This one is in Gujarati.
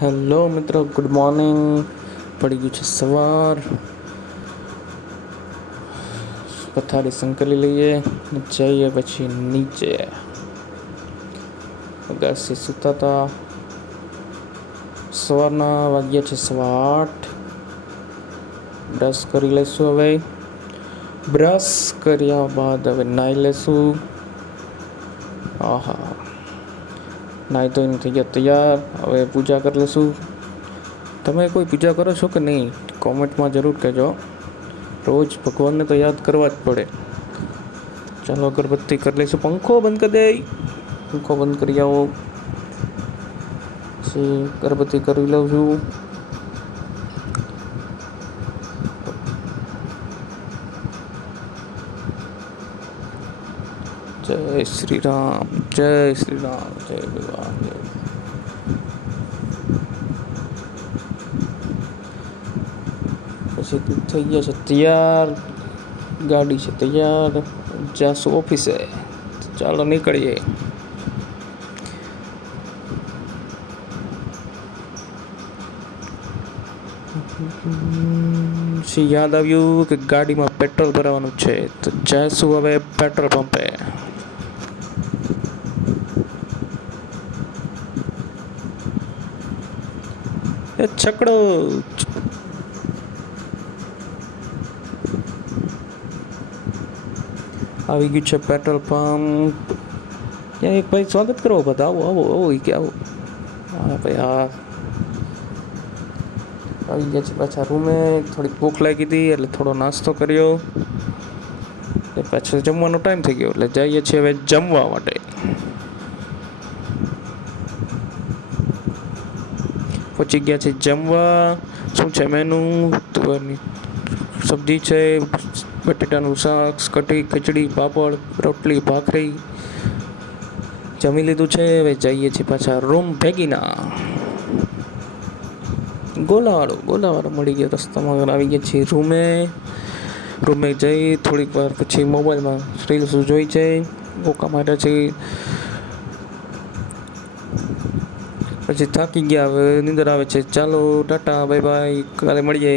હેલો મિત્રો, ગુડ મોર્નિંગ. પડી ગયું છે સવાર. પથારી સંકલી લઈએ, જઈએ પછી નીચે. અગાસી સૂતા હતા. સવારના વાગ્યા છે 8:15. બ્રશ કરી લઈશું. હવે બ્રશ કર્યા બાદ હવે નાહી લઈશું. આહા, નાહી ધોઈને થઈ ગયા તૈયાર. હવે પૂજા કરી લઈશું. તમે કોઈ પૂજા કરો છો કે નહીં? કોમેન્ટમાં જરૂર કહેજો. રોજ ભગવાનને તો યાદ કરવા જ પડે. ચાલો અગરબત્તી કરી લઈશું. પંખો બંધ કરી દે. પંખો બંધ કરી આવો. પછી અગરબત્તી કરી લઉં છું. જય શ્રી રામ, જય શ્રી રામ, જય ભગવાન. પછી થઈ ગયા છે તૈયાર. ગાડી છે તૈયાર. જાશું ઓફિસે. ચાલો નીકળીએ. પછી યાદ આવ્યું કે ગાડીમાં પેટ્રોલ ભરાવાનું છે, તો જઈશું હવે પેટ્રોલ પંપે. એ છકડો આવી ગયું છે પેટ્રોલ પંપ. ત્યાં એક ભાઈ સ્વાગત કરો. બધા આવો આવો આવો કે આવો. હા ભાઈ, હા આવી ગયા છે પાછા રૂમે. થોડીક ભૂખ લાગી હતી એટલે થોડો નાસ્તો કર્યો. પાછો જમવાનો ટાઈમ થઈ ગયો એટલે જઈએ છીએ હવે જમવા માટે. પહોંચી ગયા છે જમવા. શું છે મેનુ? તુવેરની સબ્જી છે, બટેટાનું શાક, કઢી, ખીચડી, પાપડ, રોટલી, ભાખરી. જમી લીધું છે. હવે જઈએ છીએ પાછા રૂમ ભેગીના. ગોલાવાળો મળી ગયો રસ્તામાં. આવી ગયા છીએ રૂમે જઈ થોડીક વાર પછી મોબાઈલમાં રીલ્સ જોઈ છે. ઓકા માટે છે. પછી થાકી ગયા. હવે નીંદર આવે છે. ચાલો ટાટા, બાય બાય, કાલે મળીએ.